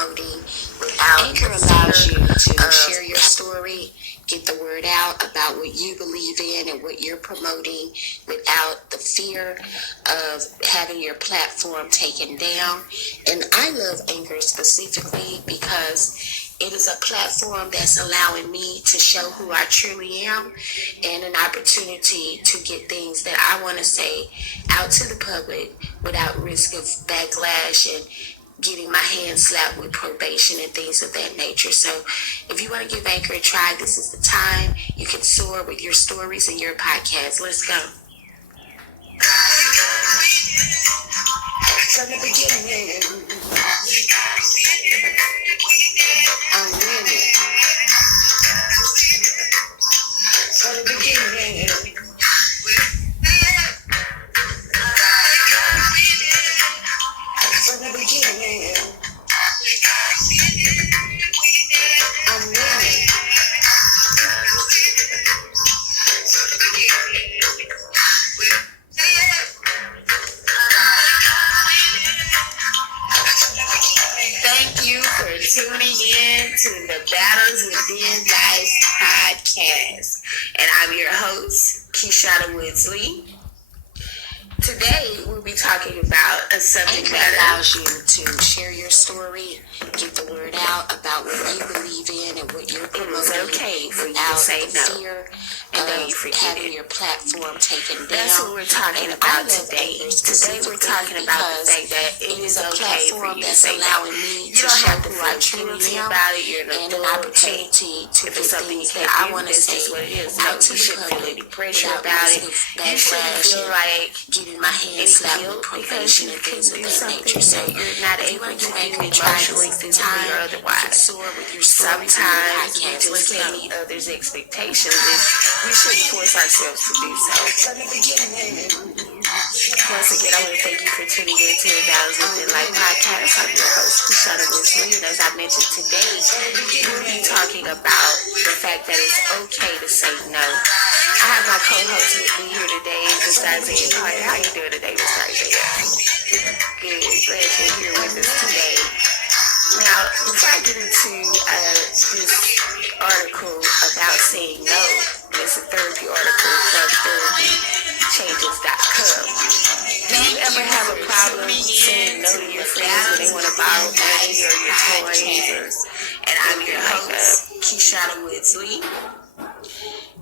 promoting without Anchor allows you to share your story, get the word out about what you believe in and what you're promoting without the fear of having your platform taken down. And I love Anchor specifically because it is a platform that's allowing me to show who I truly am and an opportunity to get things that I want to say out to the public without risk of backlash and getting my hands slapped with probation and things of that nature. So if you want to give Anchor a try, this is the time. You can soar with your stories and your podcast. Let's go. From the beginning, I'm winning. From the beginning, from the beginning, I'm winning. Thank you for tuning in to the Battles Within Life podcast. And I'm your host, Keshada Woodsley. Today, we'll be talking about a subject that allows you to share your story, get the word out about what you believe in and what you're promoting. It's okay for you to say no. Fear and then you having your platform taken down. That's what we're talking about today. Today we're talking about the fact that it is okay for you to say no. You don't have to feel guilty about it. You're an opportunity to get things that I want to say out to the public. Pressure about it. You shouldn't feel like getting my hands slapped with probation and things of that nature. So you're not able to do emotionally, physically, or otherwise. Sometimes we just can't meet others' expectations. We shouldn't force ourselves to do so. Once again, I want to thank you for tuning in to the Battles Within Life podcast. I'm your host, Keshada Woodsley, and as I mentioned today, we'll be talking about the fact that it's okay to say no. I have my co-host with me here today, Mr. Isaiah Carter. How you doing today, Mr. Isaiah? Good. Glad you're here with us today. Now, before I get into this article about saying no, it's a therapy article from therapychanges.com. Do you ever have a problem saying no to your friends when they want to borrow money or your toys? And I'm your host, Keshada Woodsley.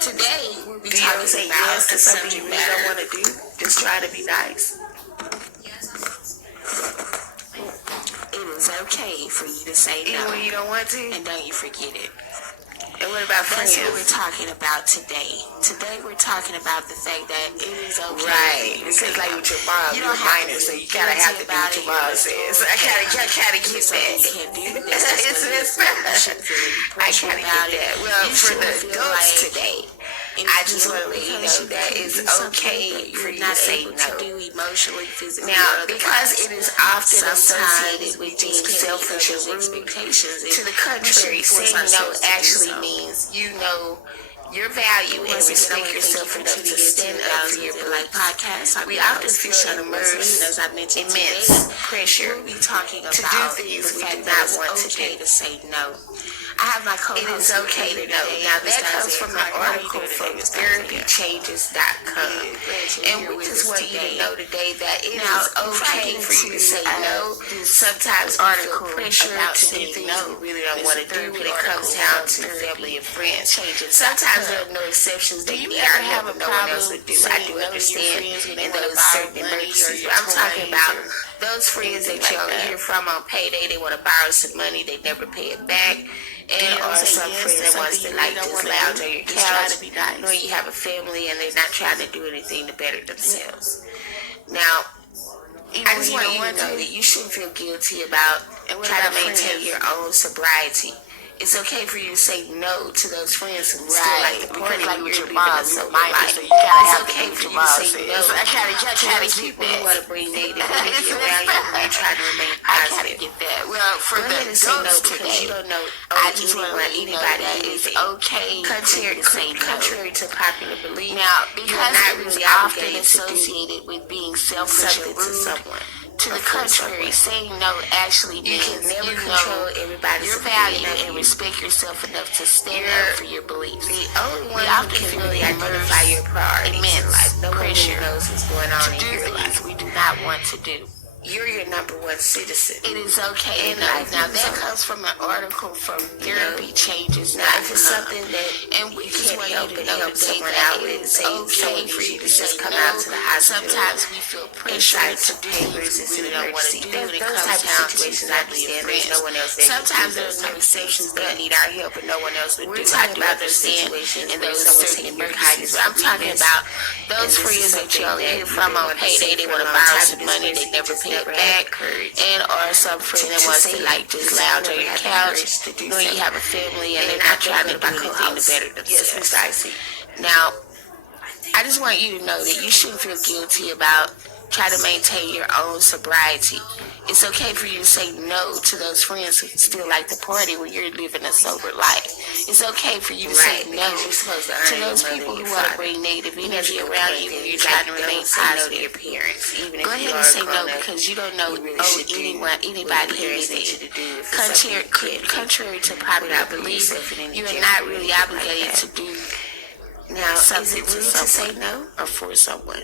Today, we'll be talking about something you really don't want to do. Just try to be nice. It is okay for you to say no. Even when you don't want to? And don't you forget it. And what about friends? That's what we're talking about today. Today we're talking about the fact that it is okay. Right. Because like with your mom, you're a minor, so you gotta have to do what your mom says. I gotta get that. You can't do this. I gotta get that. Well, for the adults today, I just want to let you know that it's okay for you to say no. Now, because it is often associated with being selfish or rude, to the contrary, saying no actually means you know your value and respect yourself enough to stand up for your belief. We often feel immersed in immense pressure to do things we do not want to do. It is okay to know. Now that comes from an article from therapychanges.com. And we just want you to know today that it is okay for you to say no. Sometimes we feel pressure to do things we really don't want to do when it comes down to family and friends. Sometimes there are no exceptions. They need our help and no one else would do. I do understand in those certain emergencies. But I'm talking about those friends that you don't hear from on payday. They want to borrow some money. They never pay it back. And or some friends that wants to like just lounge on your couch, knowing you have a family and they're not trying to do anything to better themselves. Now, I just want you to know that you shouldn't feel guilty about trying to maintain your own sobriety. It's okay for you to say no to those friends who still like the party when you're living a sober life. So it's okay for you to say no to those people who want to bring negative energy around you when you're trying to remain positive. Well, for the adults today, you don't know I just want anybody is okay contrary to popular belief. Now, because you're not really often associated with being selfish or rude to someone. To the contrary, saying no actually means you can never control everybody's your value and respect yourself enough to stand up for your beliefs. The only one who can really identify your priorities in life. No one really knows what's going on in your life. We do not want to do. You're your number one citizen. It is okay. And now that comes from an article from Therapy Changes. Now, if it's something that and we can't help it help someone out with, say okay for you to just come out to the hospital. Sometimes we feel pressured to do things we really don't want to do. Those type of situations, I understand. There's no one else. Sometimes there's no exceptions that need our help, and no one else would do. I do understand in those certain emergencies. I'm talking about those friends that you only hear from on payday. They want to borrow some money. They never pay it back, and or some friend that wants to like just lounge on your couch knowing you have a family and they're not trying to do anything to better themselves. Now, I just want you to know that you shouldn't feel guilty about trying to maintain your own sobriety. It's okay for you to say no to those friends who still like to party when you're living a sober life. It's okay for you to say no to those people who want to bring negative energy around you when you're trying to remain positive. Your parents, even go ahead and say no because you don't know anybody anything. Contrary to popular belief, you are not really obligated to do something to say no or for someone.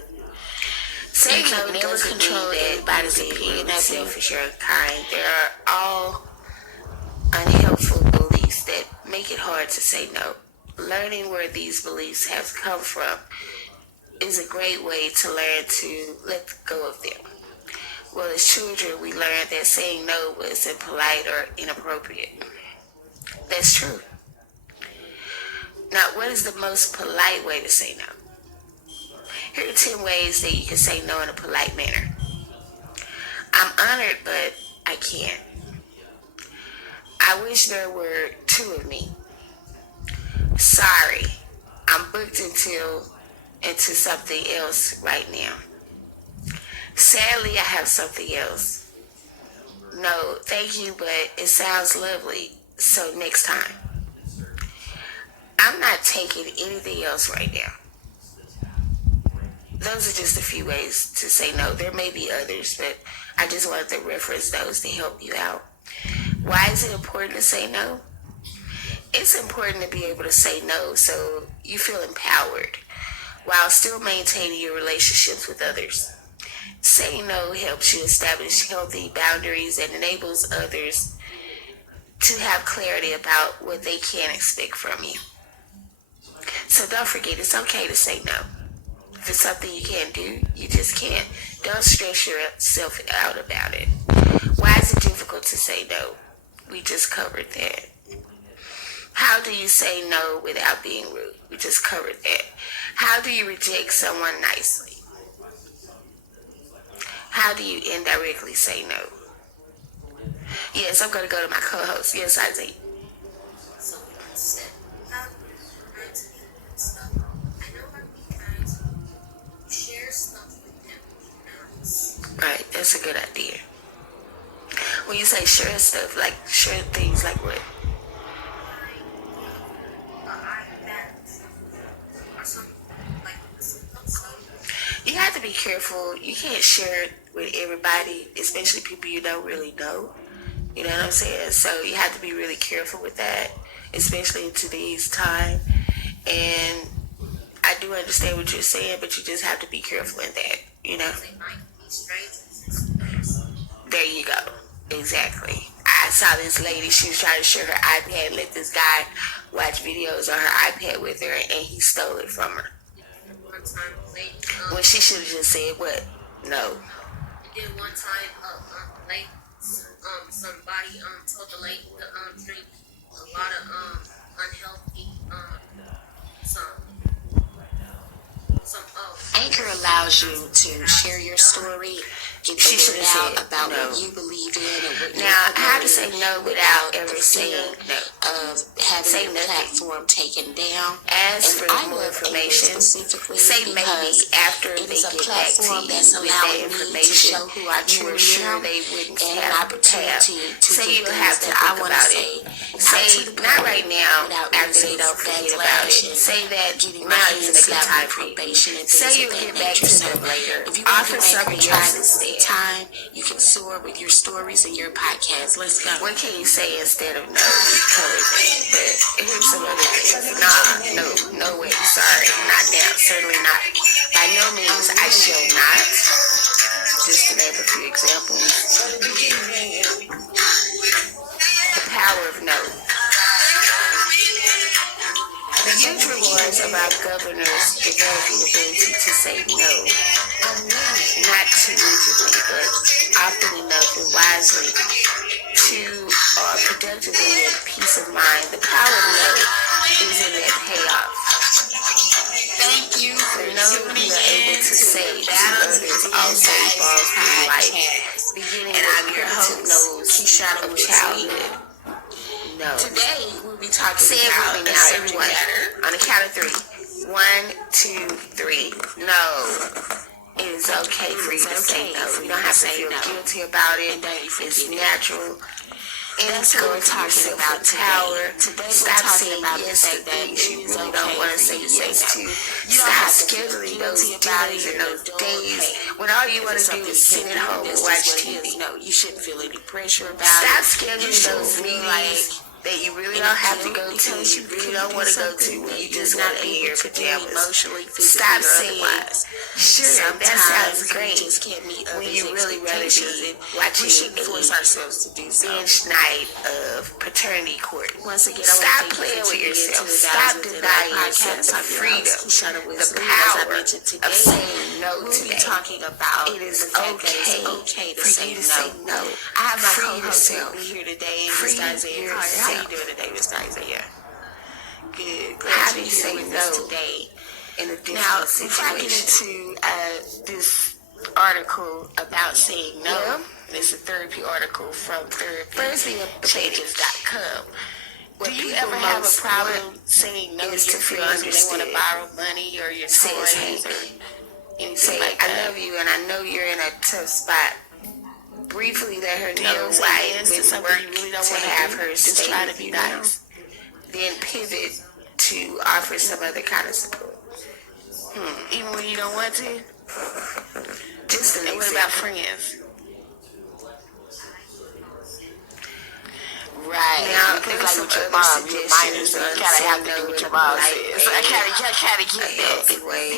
You can never control everybody's opinion of you. You're kind. There are all unhelpful beliefs that make it hard to say no. Learning where these beliefs have come from is a great way to learn to let go of them. Well, as children, we learned that saying no was impolite or inappropriate. That's true. Now, what is the most polite way to say no? Here are 10 ways that you can say no in a polite manner. I'm honored, but I can't. I wish there were 2 of me. Sorry, I'm booked into something else right now. Sadly, I have something else. No, thank you, but it sounds lovely, so next time. I'm not taking anything else right now. Those are just a few ways to say no. There may be others, but I just wanted to reference those to help you out. Why is it important to say no? It's important to be able to say no so you feel empowered while still maintaining your relationships with others. Saying no helps you establish healthy boundaries and enables others to have clarity about what they can expect from you. So don't forget, it's okay to say no. If it's something you can't do, you just can't. Don't stress yourself out about it. Why is it difficult to say no? We just covered that. How do you say no without being rude? We just covered that. How do you reject someone nicely? How do you indirectly say no? Yes, I'm going to go to my co-host. Yes, Isaiah. Right, that's a good idea. When you say share stuff, like share things like what? You have to be careful. You can't share it with everybody, especially people you don't really know. You know what I'm saying? So you have to be really careful with that, especially in today's time. And I do understand what you're saying, but you just have to be careful in that, you know? There you go. Exactly. I saw this lady, she was trying to share her iPad, let this guy watch videos on her iPad with her, and he stole it from her. When she should have just said, what? No. Then one time, somebody told the lady to drink a lot of unhealthy Anchor allows you to share your story, get the word out about what you believe in and what now, how to say no without ever saying no. having say your nothing. platform taken down. Ask for I more love Anchor information. specifically Say maybe because after it they is a get back to platform you that's with allowing that me to information show who I you were truly sure am they wouldn't and an have opportunity to Say get you things have to that I think want to about say it. out Say to the not public right now without after they risking don't forget about backlash it. and Say that getting now my isn't a hands good slapped time with for you. probation and Say things you'll of that get back nature. to So them later. if you want Offer to do Anchor, something try else this instead. time. You can soar with your stories and your podcast. Let's go. What can you say instead of no? But here's some other things. Nah, no way. Sorry, not now. Certainly not. By no means, I shall not. Just to name a few examples. The power of no. The huge rewards about governors developing the ability to say no. Not too rigidly, but often enough and wisely to productively and peace of mind. The power of no is in that payoff. Thank you for The no tuning you are able in to to say the to Battles others Within also Guys evolves through life, podcast. beginning And with I'm your primitive host, knows Keshada of Woodsy. childhood. No. Today we'll be talking Say it about with me a now, subject everyone. matter. On the count of 3. 1, 2, 3. No. It is okay for you to say no. You don't have to feel guilty about it. It's natural. And That's go what we're into talking yourself about with power. today. Today Stop we're talking saying about the yes to fact that things it you is really okay don't want to for say you to say yes no. to. You don't Stop have to feel scheduling guilty those about dinners it and or those don't days pay. when all you If want it's to do something is sit at simple, home and that's watch just what it TV. is. No, you shouldn't feel any pressure about Stop it. scheduling those meetings that you really don't have to go to, you really don't want to go to when you just want to be in your pajamas. Emotionally, physically, Stop or saying, otherwise. sure, that sounds Sometimes great. we just can't meet When others' you really rather expectations, be and we watching shouldn't force ourselves to do so. binge night of paternity court. Once again, Stop playing with yourself. Stop denying yourself the freedom, the power of saying no We'll be today. talking about It is the fact that it's okay okay to for say you to no. say no. I have my Free co-host yourself. with me here today, Free Mr. Isaiah Carter. How you yourself. doing today, Mr. Isaiah? Good. How Glad do you're you here say with no us today. in a Now, difficult before I get situation? into this article about saying no, Yeah. it's a therapy article from First, be empathetic. therapychanges.com. What Do you people ever have a most problem want saying no to is your to feel friends when they want to understood. borrow money or your Say it's toys hate. or anything Say, like that? I love you and I know you're in a tough spot. Briefly let her Do know you ever say why yes it to would something work you really don't to want to have do? her Just stay try to with be you nice. now. Then pivot to offer some other kind of support. Even when you don't want to? Just an And what about example. friends? Right. Now, Things there's like some with your other mom, you're minor, suggestions so you on gotta saying have to no do what in your a mom polite says. way, I gotta a get that. healthy way.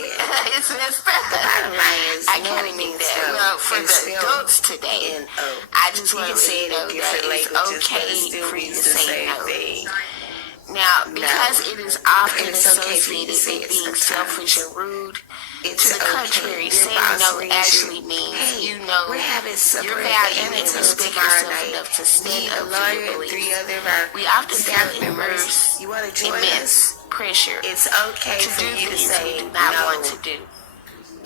It's messed up. Bottom line is, I no gotta get means that. no. Well, for It's the spelled adults today, N-O. I just You want can to say let you it know in that different it's languages, but okay it still for you means to the say same no. thing. Now, because it is often And it's okay for you to associated say with it being sometimes. selfish or rude, It's to the okay. contrary, Your saying boss no rings actually you. means Hey, you know we're having supper your at the value and Anatole respect tomorrow yourself night. enough to Me, stand a up for lawyer, your and 3 beliefs. other of our We often staff feel members. immersed You want to join us? immense pressure It's okay to for do you to things say we do not no. want to do.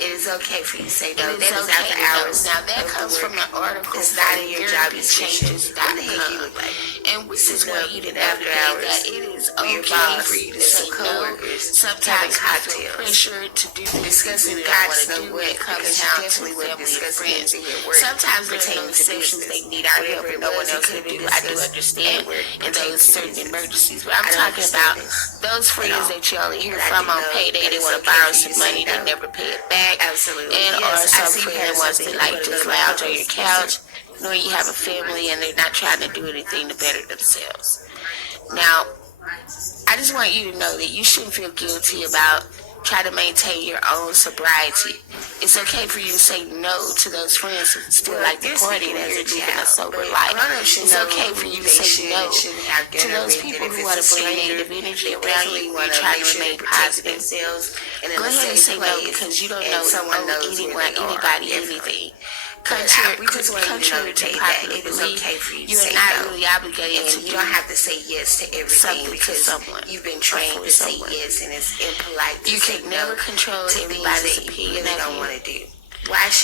It is okay for you to say no. It That is is okay after to know. hours. Now that of the comes from work. an article It's from not in your job description. What the heck you therapychanges.com. look like? And we This just is want no you to even know after today hours that it is with your okay boss for you to and say some no. coworkers Sometimes having we feel cocktails, pressure to do things discussing we God don't want to knows do what, when it comes because you down to definitely wouldn't family and discuss friends. things in your work Sometimes there's no pertaining to exceptions. business. They need our help Whatever and it no one was, it else could can have do. been I do discussed understand at work in pertaining those to certain business. emergencies, but I'm I don't talking understand about this those friends all. that you only hear But I from do on know payday. that They it's want to okay borrow for you some to say money, they no. never pay it back. Absolutely. And Yes, or I some see you friend have that wants to something. like You wanna just go to my lounge on office. your Yes, couch, sir. knowing you have a family and they're not trying to do anything to better themselves. Now, I just want you to know that you shouldn't feel guilty about trying to maintain your own sobriety. It's okay for you to say no to those friends who still Well, like to you're party speaking when as you're a living a child, sober but life. grown-ups should It's know okay who for you to they say should no and shouldn't have to dinner those with, people and if who it's want a to bring stranger, negative energy they around definitely you. want You're to trying make to sure they remain protect positive. themselves and in Go a ahead and safe say no place, because you don't and know someone knows anyone, where they are. anybody, Definitely. anything. But we just want you to know Contrary to today that popular it is belief, okay for you to you are say not no. really obligated And to you do don't have to say yes to everything something to because someone you've been or trained for to say someone. yes, and it's impolite to You say can no never control to things everybody's that you opinion really of don't you. want to do. Why should